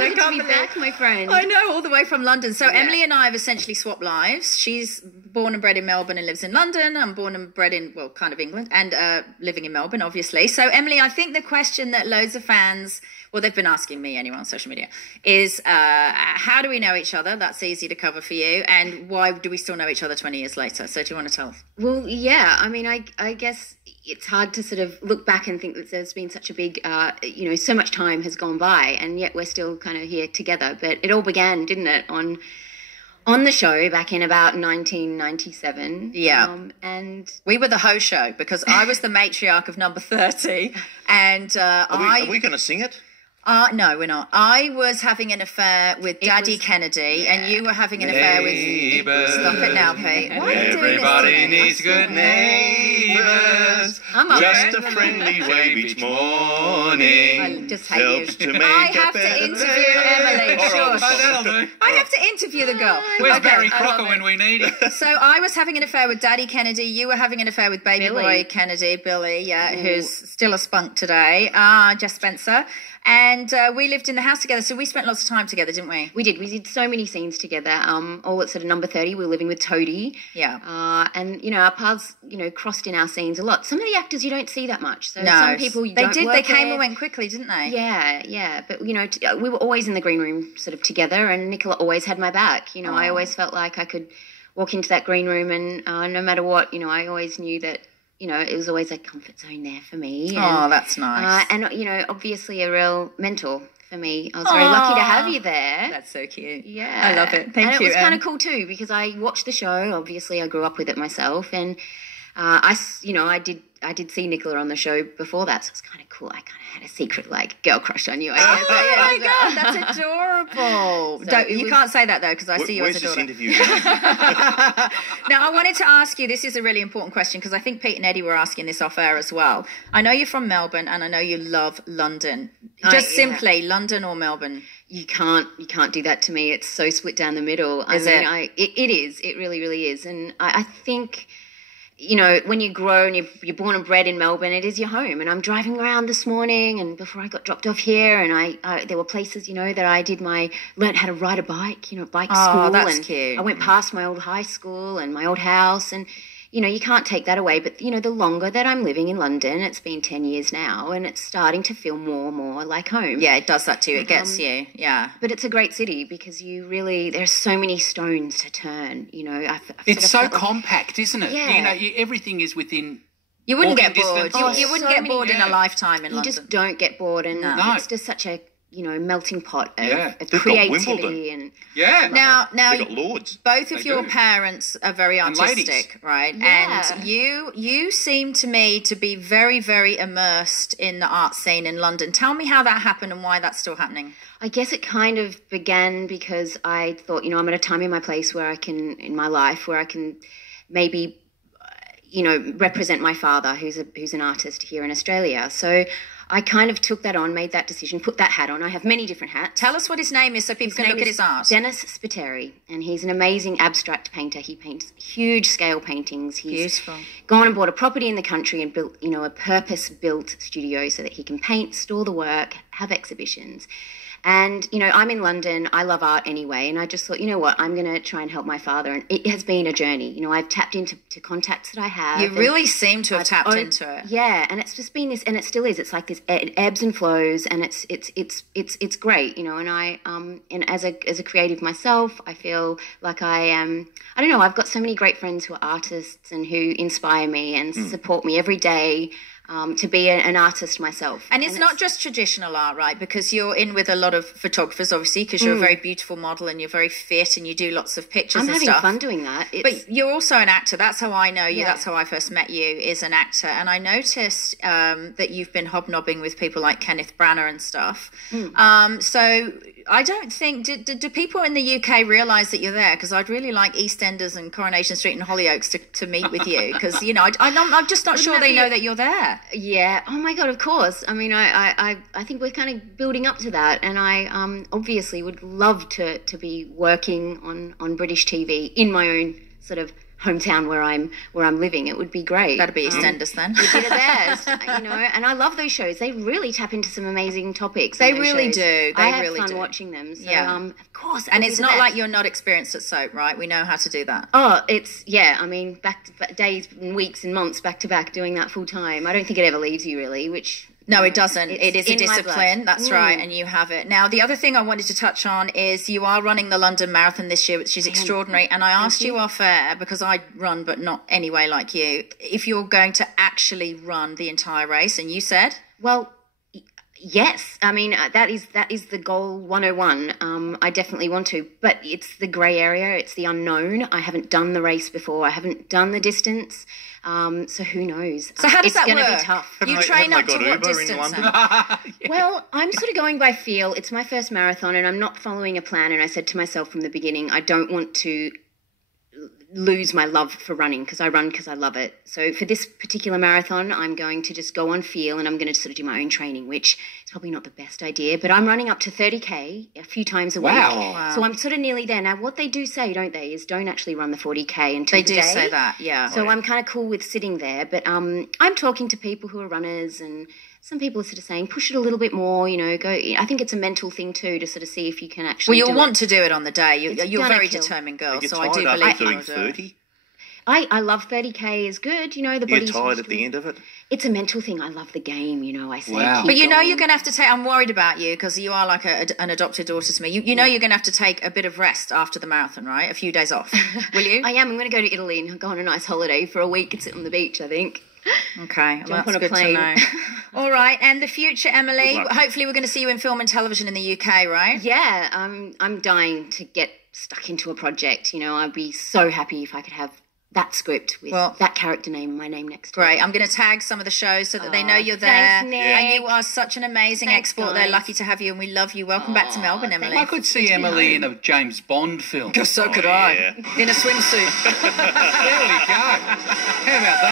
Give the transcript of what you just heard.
Good to be back, my friend. I know, all the way from London. So Yeah. Emily and I have essentially swapped lives. She's born and bred in Melbourne and lives in London. I'm born and bred in, well, kind of England and living in Melbourne, obviously. So Emily, I think the question that loads of fans, well, they've been asking me anyway on social media, is how do we know each other? That's easy to cover for you. And why do we still know each other 20 years later? So do you want to tell us? Well, yeah, I mean, I guess it's hard to sort of look back and think that there's been such a big, so much time has gone by and yet we're still kind of here together. But it all began, didn't it, on the show back in about 1997. Yeah. And we were the host show because I was the matriarch of number 30 and Are we going to sing it? No, we're not. I was having an affair with Daddy Kennedy, and you were having an affair with... Neighbours. Stop it now, Pete. Why are you doing this to Everybody me? needs good neighbours. I'm up Just for a it. friendly wave each I morning. just hate helps you. to make I a have to better interview day. Emily. All right, Sure. stop. That'll do. I have to interview the girl. Where's Okay, Barry I love Crocker it. when we need him? So I was having an affair with Daddy Kennedy. You were having an affair with baby Billy. boy Kennedy, Billy, who's still a spunk today. Jess Spencer. And we lived in the house together, so we spent lots of time together, didn't we? We did so many scenes together. All at sort of number 30, we were living with Toadie. Yeah. And, our paths, crossed in our scenes a lot. Some of the actors you don't see that much. So No, some people you they don't did. work They came there. and went quickly, didn't they? Yeah. But, we were always in the green room sort of together and Nicola always had my back. I always felt like I could walk into that green room and no matter what, I always knew that, it was always a comfort zone there for me. Oh, that's nice. And, obviously a real mentor for me. I was very lucky to have you there. That's so cute. Yeah. I love it. Thank and you. it was kind of cool too because I watched the show. Obviously, I grew up with it myself, and I did see Nicola on the show before that, so it's kind of cool. I kind of had a secret girl crush on you. I guess. Oh my God, that's adorable. So You can't say that though because I see you as Where's a this daughter. interview going? Now, I wanted to ask you, this is a really important question because I think Pete and Eddie were asking this off air as well. I know you're from Melbourne and I know you love London. Just simply, London or Melbourne? You can't do that to me. It's so split down the middle. Is it? It is. It really, really is. And I think, when you grow and you're born and bred in Melbourne, it is your home. And I'm driving around this morning and before I got dropped off here and I there were places, that I learnt how to ride a bike, bike school. Oh, that's and cute. I went past my old high school and my old house and, you can't take that away. But, the longer that I'm living in London, it's been 10 years now and it's starting to feel more and more like home. Yeah, it does that too. It gets you. Yeah. But it's a great city because there's so many stones to turn, It's so compact, isn't it? Yeah. Everything is within... You wouldn't walking get bored. distance. You wouldn't so get many- bored in a yeah. lifetime in You London. just don't get bored and No. it's just such a, melting pot of, Yeah. of They've got creativity Wimbledon. and... Yeah. Now, They got Lords. both of They your do. parents are very And artistic, ladies. right? Yeah. And you seem to me to be very, very immersed in the art scene in London. Tell me how that happened and why that's still happening. I guess it kind of began because I thought, I'm at a time in my place where I can, in my life, where I can maybe, represent my father, who's an artist here in Australia. So I kind of took that on, made that decision, put that hat on. I have many different hats. Tell us what his name is so people can name look at is his art. Dennis Spiteri, and he's an amazing abstract painter. He paints huge scale paintings. He's Beautiful. gone and bought a property in the country and built, a purpose-built studio so that he can paint, store the work, have exhibitions. And, I'm in London. I love art anyway. And I just thought, what, I'm going to try and help my father. And it has been a journey. I've tapped into contacts that I have. You and really seem to have tapped I've- into it. Yeah, and it's just been this, and it still is. It's like this, it ebbs and flows, and it's great, And I, and as a creative myself, I feel like I am. I don't know. I've got so many great friends who are artists and who inspire me and support me every day. To be an artist myself. And it's not just traditional art, right? Because you're in with a lot of photographers, obviously, because you're a very beautiful model and you're very fit and you do lots of pictures I'm and having stuff. fun doing that. But you're also an actor. That's how I know you. Yeah. That's how I first met you, is an actor. And I noticed that you've been hobnobbing with people like Kenneth Branagh and stuff. So I don't think... Do people in the UK realise that you're there? Because I'd really like EastEnders and Coronation Street and Hollyoaks to meet with you. Because, I'm just not sure they know that you're there. Yeah. Oh my God. Of course. I mean, I think we're kind of building up to that, and I obviously would love to be working on British TV in my own sort of hometown where I'm living. It would be great. That'd be EastEnders then. Would be the best, And I love those shows. They really tap into some amazing topics. They really shows. do. I have fun watching them. So, of course. And it's not like you're not experienced at soap, right? We know how to do that. Oh, it's I mean, back to days and weeks and months back to back doing that full time. I don't think it ever leaves you really. Which no, it doesn't. It is a discipline. That's right, and you have it. Now, the other thing I wanted to touch on is you are running the London Marathon this year, which is extraordinary. And I asked you off air, because I run, but not anyway like you, if you're going to actually run the entire race, and you said, well, yes. I mean, that is the goal 101. I definitely want to, but it's the grey area. It's the unknown. I haven't done the race before. I haven't done the distance. So who knows? So how does that work? It's going to be tough. You train up to what distance? Well, I'm sort of going by feel. It's my first marathon and I'm not following a plan. And I said to myself from the beginning, I don't want to lose my love for running because I run because I love it. So for this particular marathon, I'm going to just go on feel and I'm going to sort of do my own training, which is probably not the best idea, but I'm running up to 30K a few times a week. Wow. So I'm sort of nearly there. Now, what they do say, don't they, is don't actually run the 40K until they the do day. say that, yeah. So I'm kind of cool with sitting there, but I'm talking to people who are runners and some people are sort of saying, push it a little bit more, go. I think it's a mental thing too, to sort of see if you can actually Well, you'll want to do it on the day. You're a very determined girl, so I do believe doing 30. I love 30K is good, the body's You're tired at the end of it? It's a mental thing. I love the game, I say. Wow. But you're going to have to take, I'm worried about you because you are like an adopted daughter to me. You're going to have to take a bit of rest after the marathon, right? A few days off. Will you? I am. I'm going to go to Italy and go on a nice holiday for a week and sit on the beach, I think. Okay, well, Jump that's on a good plane. to know. All right, and the future, Emily. Hopefully, we're going to see you in film and television in the UK, right? Yeah, I'm dying to get stuck into a project. I'd be so happy if I could have that script with that character name and my name next to it. Great. I'm going to tag some of the shows so that they know you're there. Thanks, Nick. And you are such an amazing export. They're lucky to have you, and we love you. Welcome back to Melbourne, Emily. I could see Emily in a James Bond film. So could I. In a swimsuit. There we go. How about that?